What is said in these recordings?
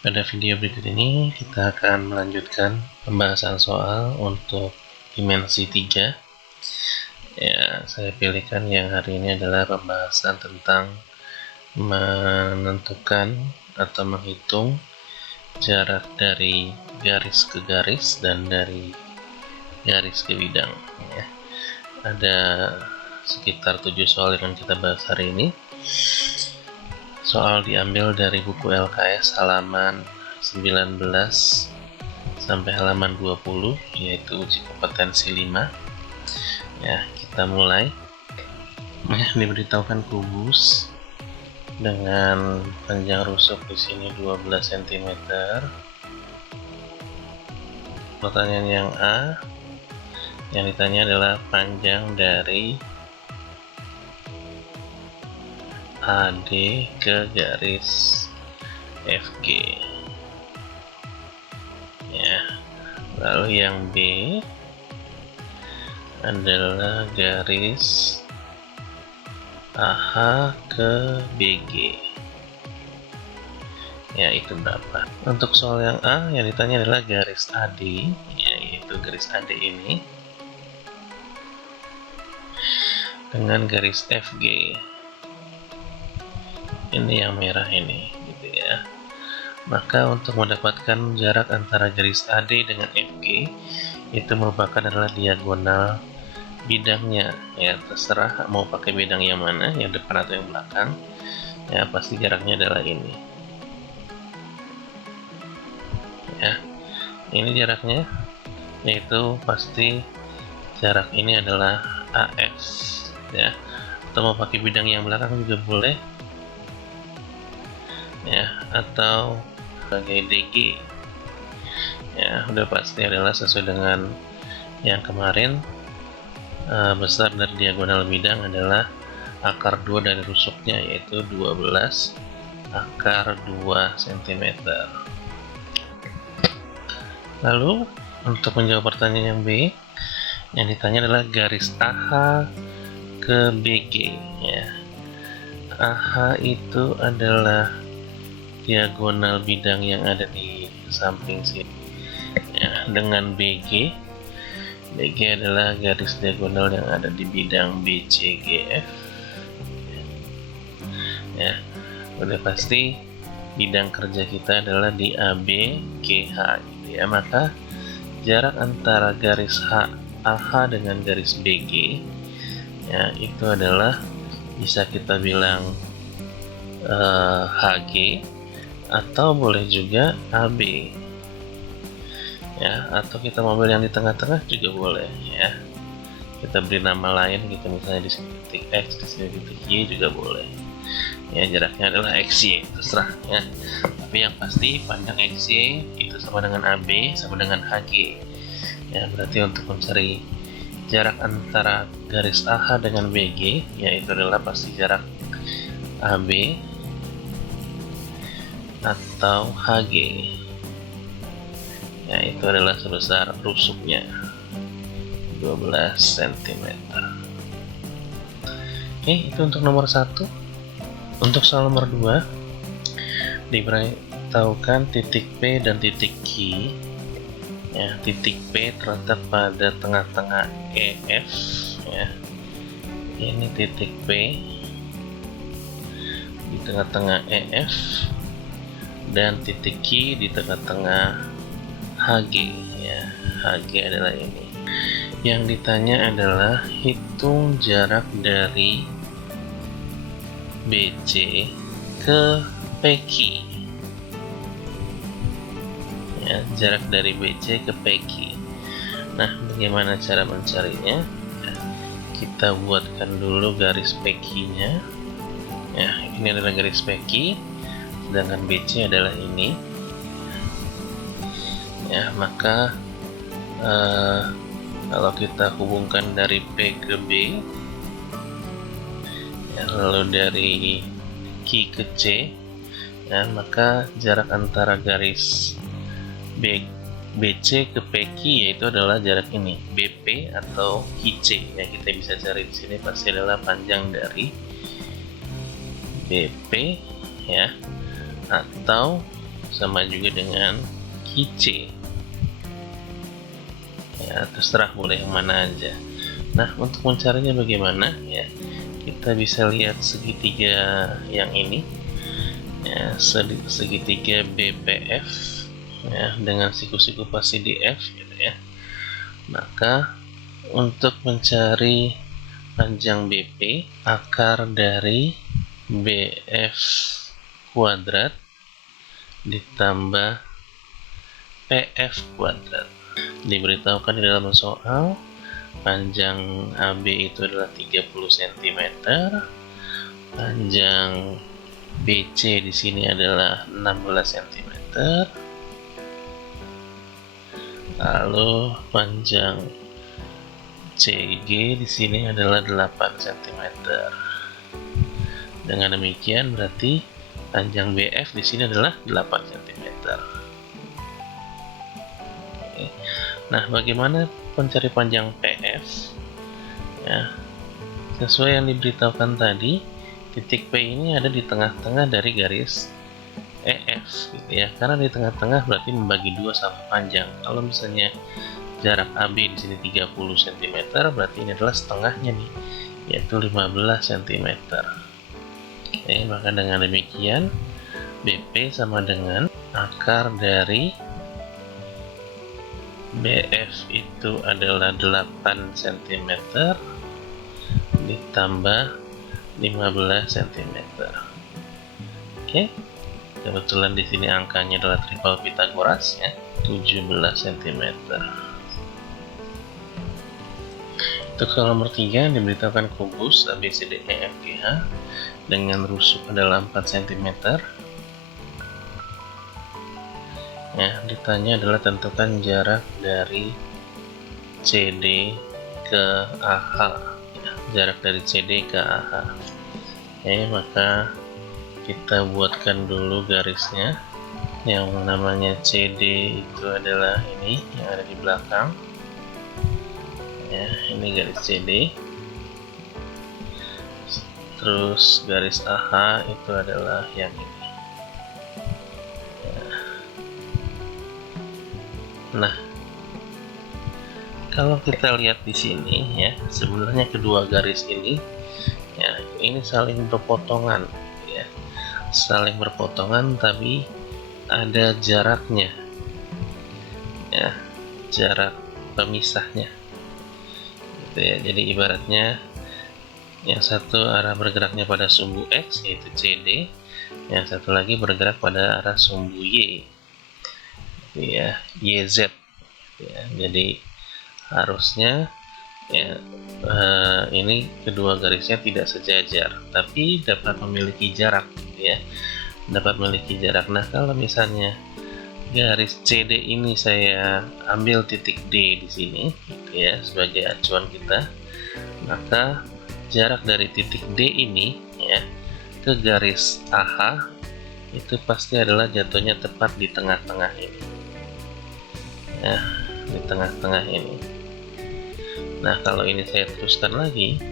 Pada video berikut ini kita akan melanjutkan pembahasan soal untuk dimensi 3. Ya, saya pilihkan yang hari ini adalah pembahasan tentang menentukan atau menghitung jarak dari garis ke garis dan dari garis ke bidang. Ya. Ada sekitar 7 soal yang kita bahas hari ini. Soal diambil dari buku LKS halaman 19 sampai halaman 20, yaitu uji kompetensi 5. Ya, kita mulai. Diberitahukan kubus dengan panjang rusuk di sini 12 cm. Pertanyaan yang A, yang ditanya adalah panjang dari AD ke garis FG. Ya. Lalu yang B adalah garis AH ke BG. Ya, itu berapa? Untuk soal yang A, yang ditanya adalah garis AD, yaitu garis AD ini dengan garis FG. Ini yang merah ini, gitu ya. Maka untuk mendapatkan jarak antara garis AD dengan FG, itu merupakan adalah diagonal bidangnya. Ya, terserah mau pakai bidang yang mana, yang depan atau yang belakang. Ya, pasti jaraknya adalah ini. Ya, ini jaraknya, yaitu pasti jarak ini adalah AF. Ya, atau mau pakai bidang yang belakang juga boleh. Ya, atau sebagai DG. Ya, udah pasti adalah sesuai dengan yang kemarin. Besar dari diagonal bidang adalah akar 2 dari rusuknya, yaitu 12 akar 2 cm. Lalu untuk menjawab pertanyaan yang B, yang ditanya adalah garis AH ke BG. Ya, AH itu adalah diagonal bidang yang ada di samping sini. Ya, dengan BG adalah garis diagonal yang ada di bidang BCGF. Ya, udah pasti bidang kerja kita adalah di ABGH, gitu ya. Maka jarak antara garis AH dengan garis BG, ya, itu adalah bisa kita bilang HG, atau boleh juga AB. Ya, atau kita mau ambil yang di tengah-tengah juga boleh, ya. Kita beri nama lain gitu, misalnya di sini titik X, di sini titik Y juga boleh. Ya, jaraknya adalah XY, terserah ya. Tapi yang pasti panjang XY itu sama dengan AB sama dengan HG. Ya, berarti untuk mencari jarak antara garis AH dengan BG, yaitu adalah pasti jarak AB atau HG. Ya, itu adalah sebesar rusuknya 12 cm. Oke, itu untuk nomor 1. Untuk soal nomor 2, diberitahukan titik P dan titik Q. Ya, titik P terletak pada tengah-tengah EF. Ya, ini titik P di tengah-tengah EF, dan titik Q di tengah-tengah HG. Ya, HG adalah ini. Yang ditanya adalah hitung jarak dari BC ke PQ. Ya, jarak dari BC ke PQ. Nah, bagaimana cara mencarinya? Ya, kita buatkan dulu garis PQ-nya. Ya, ini adalah garis PQ, sedangkan BC adalah ini. Ya, maka kalau kita hubungkan dari P ke B, ya, lalu dari Q ke C, ya, maka jarak antara garis BC ke PQ yaitu adalah jarak ini, BP atau QC. Ya, kita bisa cari di sini pasti adalah panjang dari BP, ya, atau sama juga dengan QC. Ya, terserah boleh yang mana aja. Nah, untuk mencarinya bagaimana ya, kita bisa lihat segitiga yang ini ya, segitiga BPF ya, dengan siku-siku pasti di F gitu ya. Maka untuk mencari panjang BP, akar dari BF kuadrat ditambah PF kuadrat. Diberitahukan di dalam soal panjang AB itu adalah 30 cm, panjang BC di sini adalah 16 cm, lalu panjang CG di sini adalah 8 cm. Dengan demikian berarti panjang BF di sini adalah 8 cm. Oke. Nah, bagaimana mencari panjang PF? Ya, sesuai yang diberitahukan tadi, titik P ini ada di tengah-tengah dari garis EF gitu ya. Karena di tengah-tengah berarti membagi dua sama panjang. Kalau misalnya jarak AB di sini 30 cm, berarti ini adalah setengahnya nih, yaitu 15 cm. Oke, maka dengan demikian BP sama dengan akar dari BF itu adalah 8 cm ditambah 15 cm. Oke, kebetulan di sini angkanya adalah triple Pythagoras ya, 17 cm. Untuk soal nomor 3 diberitahukan kubus ABCDEFGH dengan rusuk adalah 4 cm. Ya, ditanya adalah tentukan jarak dari CD ke AH. Ya, jarak dari CD ke AH. Oke, maka kita buatkan dulu garisnya. Yang namanya CD itu adalah ini yang ada di belakang. Ya, ini garis CD. Terus garis AH itu adalah yang ini. Ya. Nah, kalau kita lihat di sini ya, sebenarnya kedua garis ini ya, ini saling berpotongan ya. Saling berpotongan tapi ada jaraknya. Ya, jarak pemisahnya. Gitu ya. Jadi ibaratnya yang satu arah bergeraknya pada sumbu X yaitu CD, yang satu lagi bergerak pada arah sumbu Y, gitu ya, YZ. Ya, jadi harusnya ya, ini kedua garisnya tidak sejajar, tapi dapat memiliki jarak, gitu ya, dapat memiliki jarak. Nah, kalau misalnya garis CD ini saya ambil titik D di sini, gitu ya, sebagai acuan kita, maka jarak dari titik D ini ya ke garis AH itu pasti adalah jatuhnya tepat di tengah-tengah ini. Ya, di tengah-tengah ini. Nah, kalau ini saya teruskan lagi,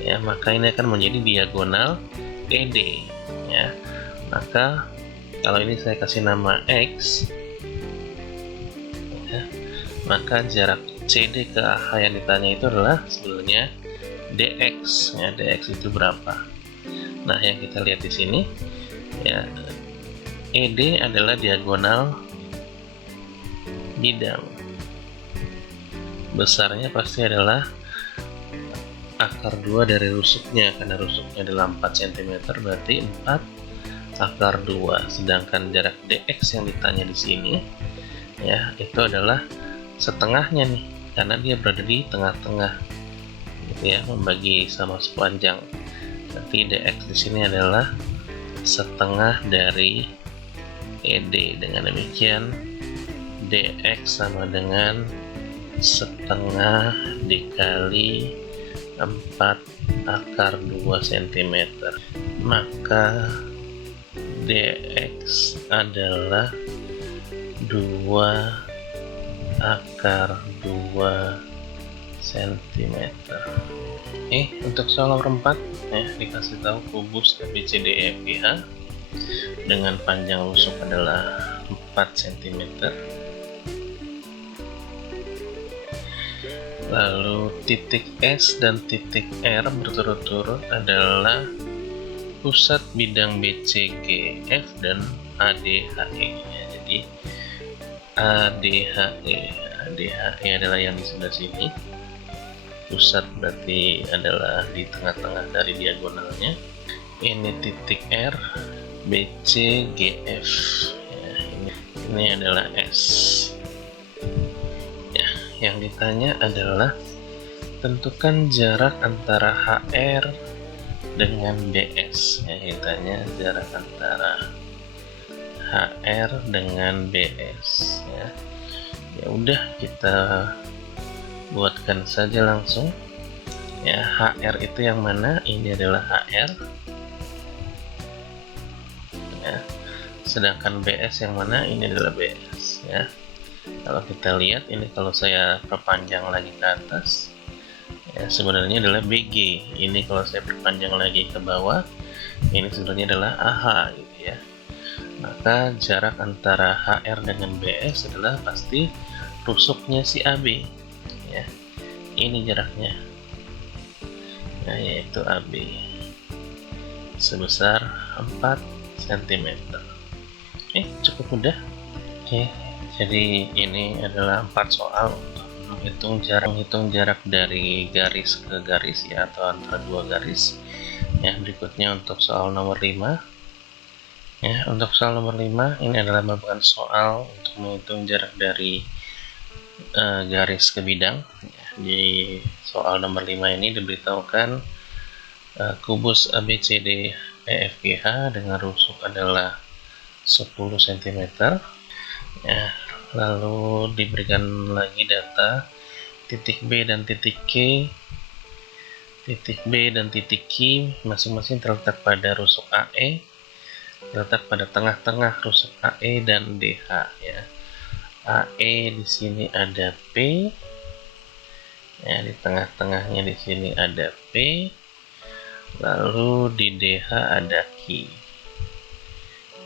ya, maka ini akan menjadi diagonal ED. Ya, maka kalau ini saya kasih nama X, ya, maka jarak CD ke AH yang ditanya itu adalah sebenarnya DX. Ya, DX itu berapa? Nah, yang kita lihat di sini, ya, ED adalah diagonal bidang. Besarnya pasti adalah akar 2 dari rusuknya, karena rusuknya adalah 4 cm, berarti 4 akar 2. Sedangkan jarak DX yang ditanya di sini ya, itu adalah setengahnya nih, karena dia berada di tengah-tengah, gitu ya, membagi sama sepanjang. Berarti DX di sini adalah setengah dari ED. Dengan demikian DX sama dengan setengah dikali 4 akar 2 cm. Maka DX adalah 2 akar 2 cm. Untuk soal nomor 4 ya, dikasih tahu kubus ABCDEFGH dengan panjang rusuk adalah 4 cm. Lalu titik S dan titik R berturut-turut adalah pusat bidang BCGF dan ADHE. Jadi ADHE adalah yang di sebelah sini. Pusat berarti adalah di tengah-tengah dari diagonalnya. Ini titik R, BCGF. Ya, ini adalah S. Ya, yang ditanya adalah tentukan jarak antara HR dengan BS. Ya, ditanya jarak antara HR dengan BS. Ya udah, kita buatkan saja langsung. Ya, HR itu yang mana? Ini adalah HR. Ya, sedangkan BS yang mana? Ini adalah BS. Ya, kalau kita lihat ini, kalau saya perpanjang lagi ke atas, ya sebenarnya adalah BG. Ini kalau saya perpanjang lagi ke bawah, ini sebenarnya adalah AH gitu ya. Maka jarak antara HR dengan BS adalah pasti rusuknya si AB. Ya, ini jaraknya, nah, yaitu AB sebesar 4 cm. Cukup mudah. Jadi ini adalah 4 soal untuk menghitung jarak dari garis ke garis, ya, atau antara dua garis. Ya, berikutnya untuk soal nomor 5. Ya, untuk soal nomor 5 ini adalah merupakan soal untuk menghitung jarak dari garis ke bidang. Di soal nomor 5 ini diberitahukan kubus ABCDEFGH dengan rusuk adalah 10 cm. Ya, lalu diberikan lagi data titik B dan titik K. Titik B dan titik Q masing-masing terletak pada rusuk AE, terletak pada tengah-tengah rusuk AE dan DH. Ya, AE di sini ada P. Ya, di tengah-tengahnya di sini ada P. Lalu di DH ada Q.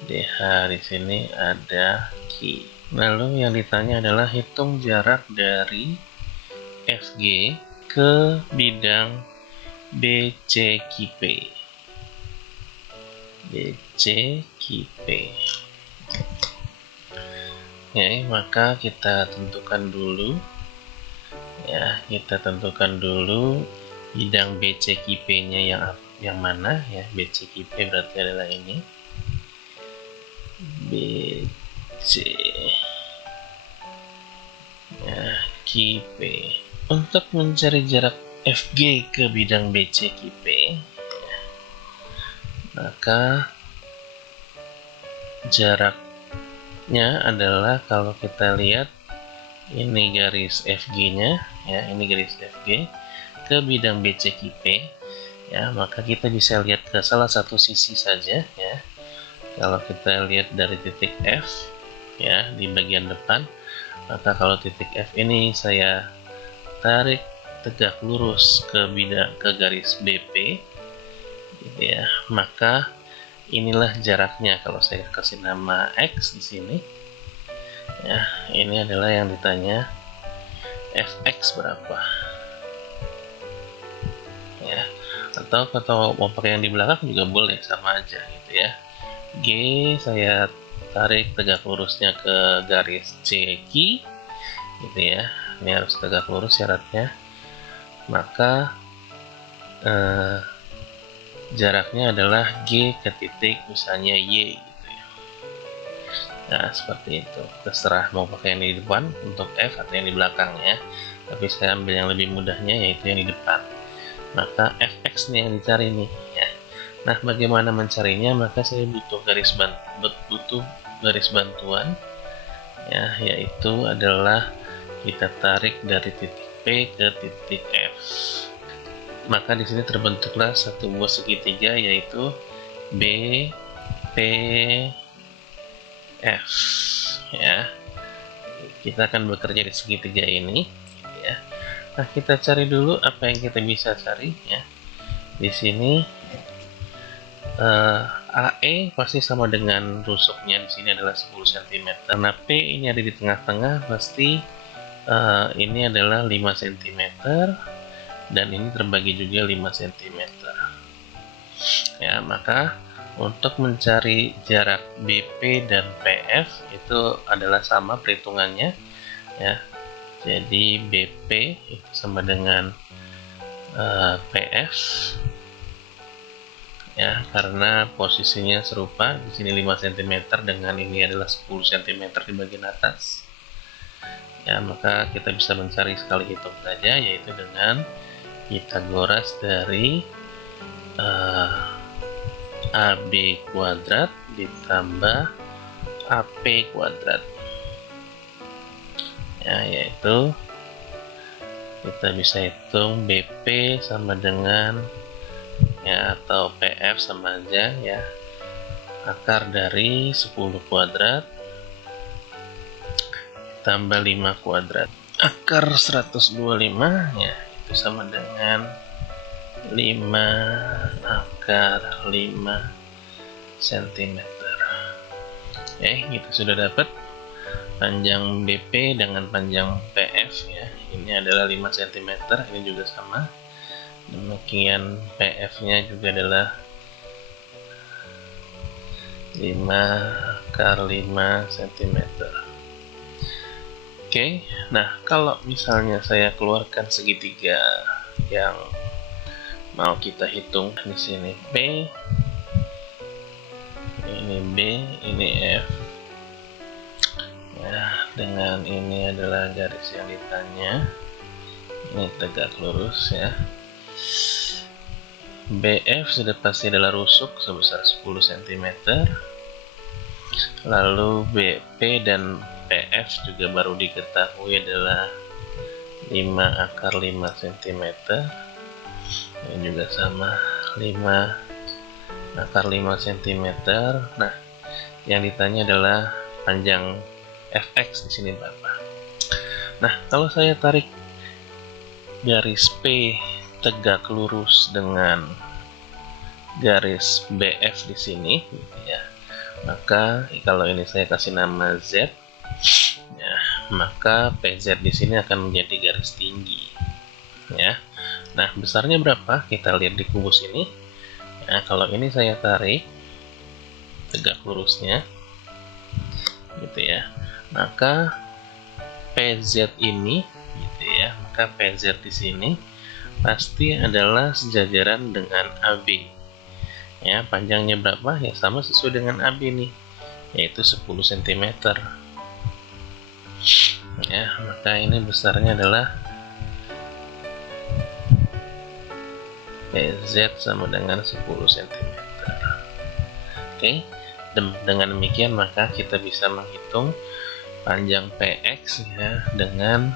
DH di sini ada Q. Lalu yang ditanya adalah hitung jarak dari FG ke bidang BCQP. BCQP. Ya, maka kita tentukan dulu. Ya, kita tentukan dulu bidang BCQP-nya yang mana ya. BCQP berarti adalah ini. BCQP. Untuk mencari jarak FG ke bidang BCQP, maka jaraknya adalah, kalau kita lihat ini garis FG-nya, ya, ini garis FG ke bidang BCQP, ya, maka kita bisa lihat ke salah satu sisi saja, ya. Kalau kita lihat dari titik F, ya, di bagian depan, maka kalau titik F ini saya tarik tegak lurus ke garis BP, gitu ya, maka inilah jaraknya. Kalau saya kasih nama X di sini, ya, ini adalah yang ditanya fx berapa, ya, atau mau pakai yang di belakang juga boleh, sama aja gitu ya. G saya tarik tegak lurusnya ke garis CQ, gitu ya. Ini harus tegak lurus syaratnya. Maka jaraknya adalah G ke titik misalnya Y, gitu ya. Nah, seperti itu. Terserah mau pakai yang di depan untuk F atau yang di belakang, ya. Tapi saya ambil yang lebih mudahnya, yaitu yang di depan. Maka fx nih yang dicari nih, ya. Nah, bagaimana mencarinya? Maka saya butuh garis bantuan, ya, yaitu adalah kita tarik dari titik P ke titik F. Maka di sini terbentuklah satu buah segitiga, yaitu B, P, F, ya. Kita akan bekerja di segitiga ini, ya. Nah, kita cari dulu apa yang kita bisa cari, ya. Di sini AE pasti sama dengan rusuknya di sini adalah 10 cm. Karena P ini ada di tengah-tengah, pasti ini adalah 5 cm dan ini terbagi juga 5 cm. Ya, maka untuk mencari jarak BP dan PF itu adalah sama perhitungannya, ya. Jadi BP itu sama dengan PF, ya, karena posisinya serupa. Di sini 5 cm dengan ini adalah 10 cm di bagian atas. Ya, maka kita bisa mencari sekali hitung saja, yaitu dengan Pythagoras dari AB kuadrat ditambah AP kuadrat, ya, yaitu kita bisa hitung BP sama dengan, ya, atau PF sama aja, ya, akar dari 10 kuadrat tambah 5 kuadrat. Akar 125, ya, itu sama dengan 5 akar 5 cm. Kita sudah dapat panjang BP dengan panjang PF, ya. Ini adalah 5 cm, ini juga sama. Demikian PF nya juga adalah 5 akar 5 cm. Nah, kalau misalnya saya keluarkan segitiga yang mau kita hitung di sini, B, ini B, ini F, ya, dengan ini adalah garis yang ditanya, ini tegak lurus, ya. BF sudah pasti adalah rusuk sebesar 10 cm, lalu BP dan PF juga baru diketahui adalah 5 akar 5 cm. Ini juga sama, 5 akar 5 cm. Nah, yang ditanya adalah panjang Fx di sini berapa. Nah, kalau saya tarik garis P tegak lurus dengan garis BF di sini, ya, maka kalau ini saya kasih nama Z, ya, maka PZ di sini akan menjadi garis tinggi, ya. Nah, besarnya berapa? Kita lihat di kubus ini. Nah, kalau ini saya tarik tegak lurusnya, gitu ya, maka PZ ini, gitu ya, maka PZ di sini pasti adalah sejajaran dengan AB. Ya, panjangnya berapa? Ya, sama sesuai dengan AB nih, yaitu 10 cm. Ya, maka ini besarnya adalah PZ sama dengan 10 cm. Dengan demikian maka kita bisa menghitung panjang PX, ya, dengan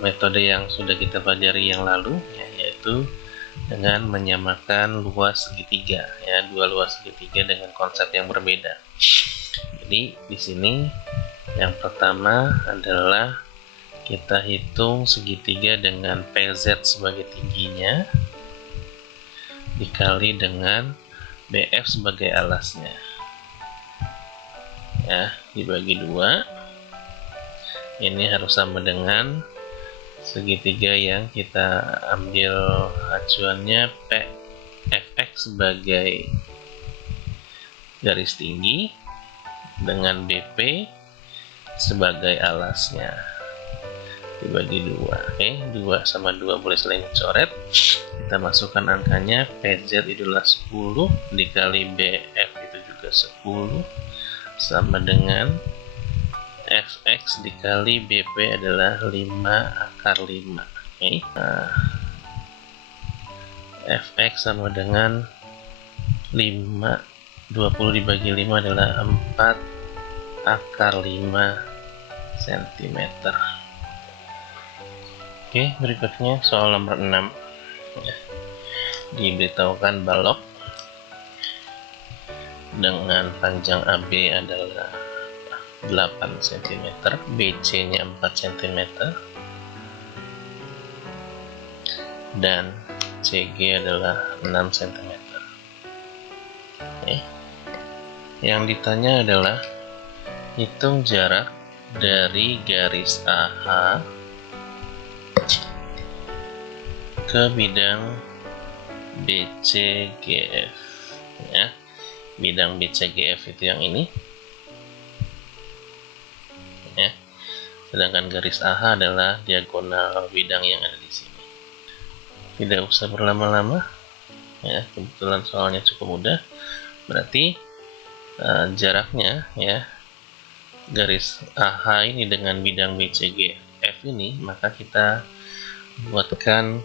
metode yang sudah kita pelajari yang lalu, ya, yaitu dengan menyamakan luas segitiga, ya, dua luas segitiga dengan konsep yang berbeda. Jadi di sini yang pertama adalah kita hitung segitiga dengan PZ sebagai tingginya dikali dengan BF sebagai alasnya, ya, dibagi 2. Ini harus sama dengan segitiga yang kita ambil acuannya Fx sebagai garis tinggi dengan BP sebagai alasnya, dibagi 2. 2 sama 2 boleh saling coret. Kita masukkan angkanya. PZ itulah 10 dikali BF itu juga 10 sama dengan Fx dikali BP adalah 5 akar 5. Nah, Fx sama dengan 5, 20 dibagi 5 adalah 4 akar 5 cm. Berikutnya soal nomor 6. Diberitahukan balok dengan panjang AB adalah 8 cm, BC nya 4 cm, dan CG adalah 6 cm. Yang ditanya adalah hitung jarak dari garis AH ke bidang BCGF, ya. Bidang BCGF itu yang ini, ya. Sedangkan garis AH adalah diagonal bidang yang ada di sini. Tidak usah berlama-lama, ya. Kebetulan soalnya cukup mudah. Berarti jaraknya, ya, garis AH ini dengan bidang BCGF ini, maka kita buatkan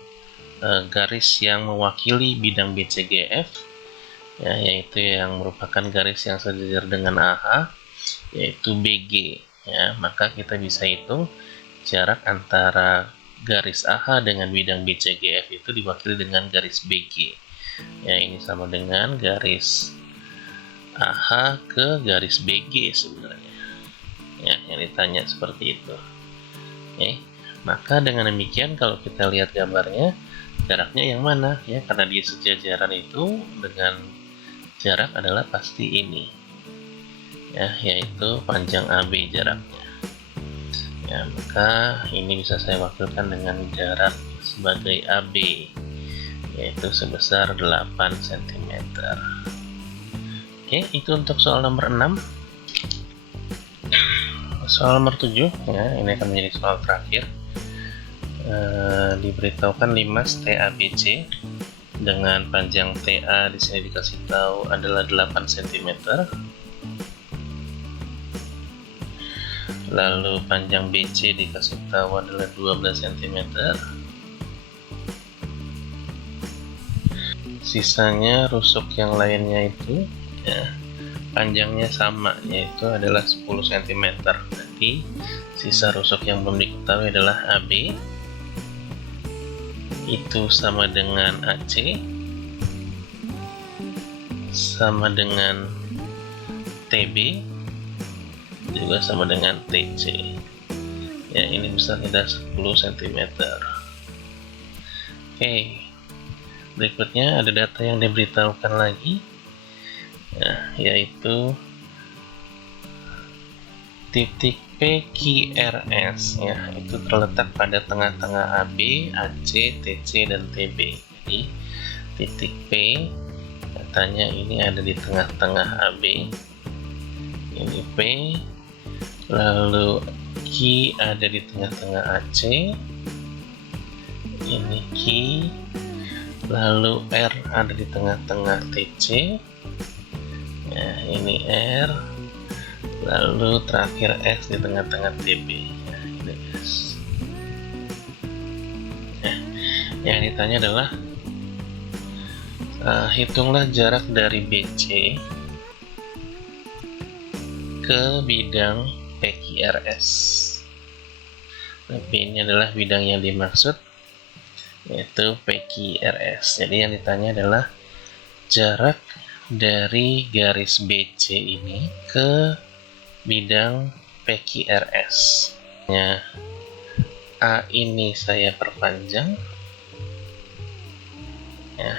garis yang mewakili bidang BCGF, ya, yaitu yang merupakan garis yang sejajar dengan AH, yaitu BG, ya. Maka kita bisa hitung jarak antara garis AH dengan bidang BCGF itu diwakili dengan garis BG, ya. Ini sama dengan garis AH ke garis BG sebenarnya, ya, yang ditanya seperti itu. Maka dengan demikian kalau kita lihat gambarnya, jaraknya yang mana, ya, karena dia sejajaran itu dengan jarak adalah pasti ini, ya, yaitu panjang AB jaraknya, ya. Maka ini bisa saya wakilkan dengan jarak sebagai AB, yaitu sebesar 8 cm. Oke, itu untuk soal nomor 6. Soal nomor 7, ya, ini akan menjadi soal terakhir. Diberitahukan limas TABC dengan panjang TA di sini dikasih tahu adalah 8 cm. Lalu panjang BC dikasih tahu adalah 12 cm. Sisanya rusuk yang lainnya itu, ya, panjangnya sama, yaitu adalah 10 cm. Berarti sisa rusuk yang belum diketahui adalah AB, itu sama dengan AC, sama dengan TB, juga sama dengan TC, ya. Ini besarnya 10 cm. Oke, berikutnya ada data yang diberitahukan lagi, ya, yaitu titik PQRS, ya, itu terletak pada tengah-tengah AB, AC, TC, dan TB. Jadi titik P katanya ini ada di tengah-tengah AB, ini P, lalu Q ada di tengah-tengah AC, ini Q, lalu R ada di tengah-tengah TC, ya, ini R, lalu terakhir S di tengah-tengah TB, ya, ini S. Yang ditanya adalah hitunglah jarak dari BC ke bidang PQRS. Tapi ini adalah bidang yang dimaksud, yaitu PQRS. Jadi yang ditanya adalah jarak dari garis BC ini ke bidang PQRS, ya. A ini saya perpanjang, ya,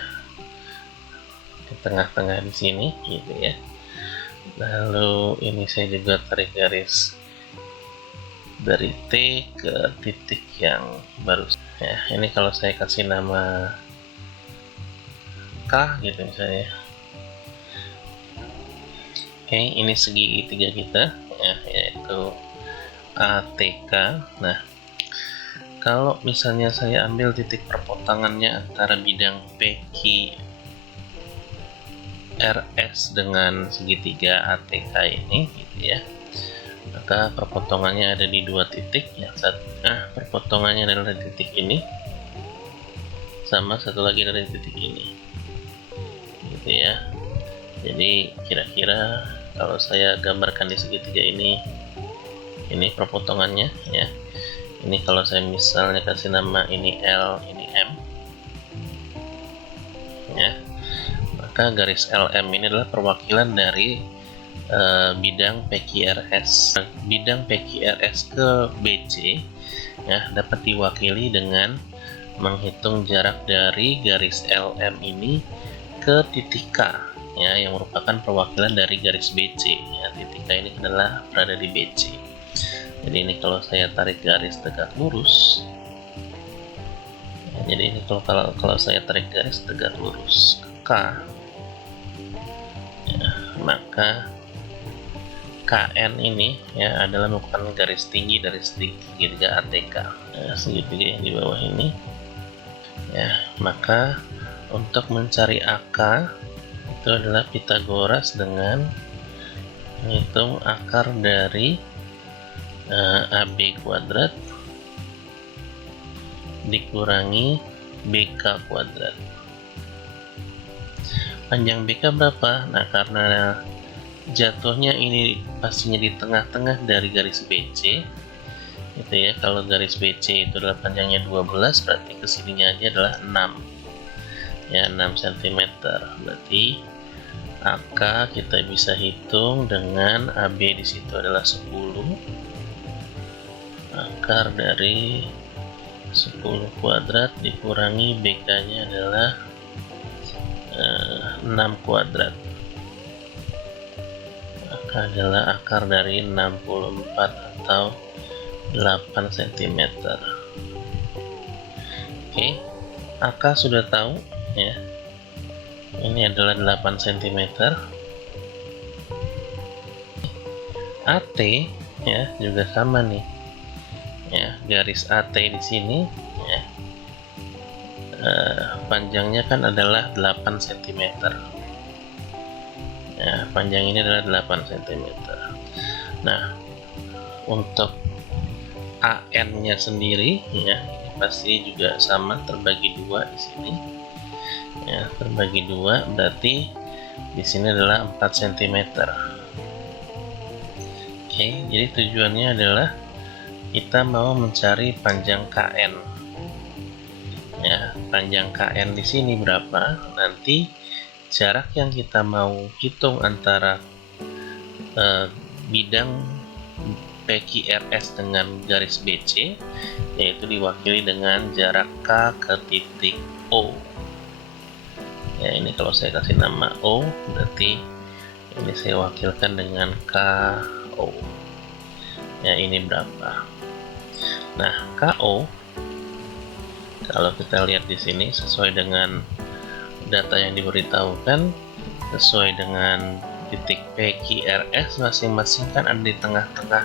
di tengah-tengah di sini, gitu, ya. Lalu ini saya juga tarik garis dari T ke titik yang baru, ya. Ini kalau saya kasih nama K, gitu misalnya. Oke, ini segitiga kita, ya, yaitu ATK. Nah, kalau misalnya saya ambil titik perpotongannya antara bidang PQRS dengan segitiga ATK ini, gitu, ya, maka perpotongannya ada di dua titik. Yang perpotongannya adalah di titik ini, sama satu lagi dari titik ini, gitu, ya. Jadi kira-kira kalau saya gambarkan di segitiga ini perpotongannya, ya. Ini kalau saya misalnya kasih nama ini L, ini M, ya, maka garis LM ini adalah perwakilan dari bidang PQRS. Bidang PQRS ke BC, ya, dapat diwakili dengan menghitung jarak dari garis LM ini ke titik K, ya, yang merupakan perwakilan dari garis BC ya. Titik K ini adalah berada di BC. Jadi ini kalau saya tarik garis tegak lurus ya, jadi ini kalau saya tarik garis tegak lurus ke K ya, maka KN ini ya adalah merupakan garis tinggi dari segitiga ATK ya, segitiga yang di bawah ini ya. Maka untuk mencari AK itu adalah Pitagoras dengan menghitung akar dari AB kuadrat dikurangi BK kuadrat. Panjang BK berapa? Nah, karena jatuhnya ini pastinya di tengah-tengah dari garis BC gitu ya. Kalau garis BC itu adalah panjangnya 12, berarti kesininya aja adalah 6 ya, 6 cm. Berarti AK kita bisa hitung dengan AB di situ adalah 10, akar dari 10 kuadrat dikurangi BK nya adalah 6 kuadrat, maka adalah akar dari 64 atau 8 cm. Oke, AK sudah tahu ya, ini adalah 8 cm. AT ya juga sama nih ya, garis AT di sini ya, panjangnya kan adalah 8 cm ya, panjang ini adalah 8 cm. Nah, untuk AN nya sendiri ya, pasti juga sama, terbagi 2 di sini ya, terbagi 2, berarti di sini adalah 4 cm. Oke, jadi tujuannya adalah kita mau mencari panjang KN ya. Panjang KN di sini berapa? Nanti jarak yang kita mau hitung antara bidang PQRS dengan garis BC yaitu diwakili dengan jarak K ke titik O ya. Ini kalau saya kasih nama O, berarti ini saya wakilkan dengan KO ya. Ini berapa? Nah, KO kalau kita lihat di sini sesuai dengan data yang diberitahukan, sesuai dengan titik PQRS masing-masing kan ada di tengah-tengah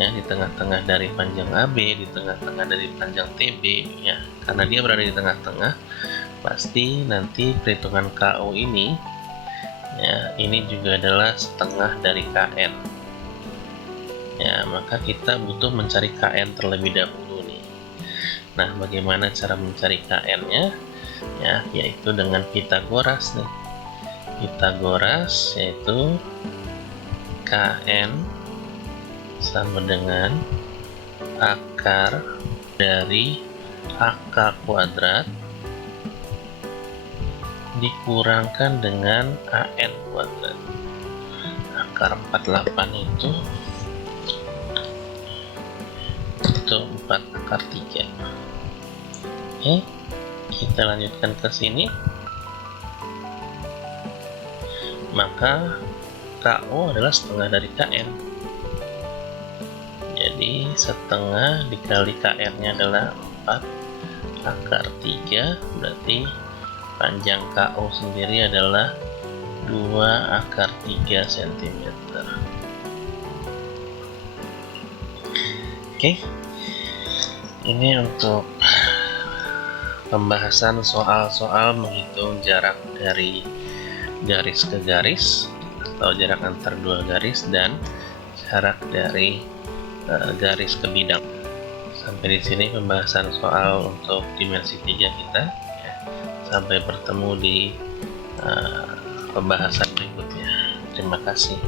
ya, di tengah-tengah dari panjang AB, di tengah-tengah dari panjang TB ya. Karena dia berada di tengah-tengah, pasti nanti perhitungan KO ini ya, ini juga adalah setengah dari KN ya. Maka kita butuh mencari KN terlebih dahulu nih. Nah, bagaimana cara mencari KN nya ya, yaitu dengan Pitagoras nih. Pitagoras yaitu KN sama dengan akar dari AK kuadrat dikurangkan dengan AN kuadrat. Akar 48 itu 4 akar 3. Oke, kita lanjutkan ke sini. Maka KO adalah setengah dari KN. Jadi setengah dikali KN nya adalah 4 akar 3, berarti panjang KO sendiri adalah 2 akar 3 cm. Oke, ini untuk pembahasan soal-soal menghitung jarak dari garis ke garis atau jarak antar dua garis dan jarak dari garis ke bidang. Sampai di sini pembahasan soal untuk dimensi 3 kita ya. Sampai bertemu di pembahasan berikutnya. Terima kasih.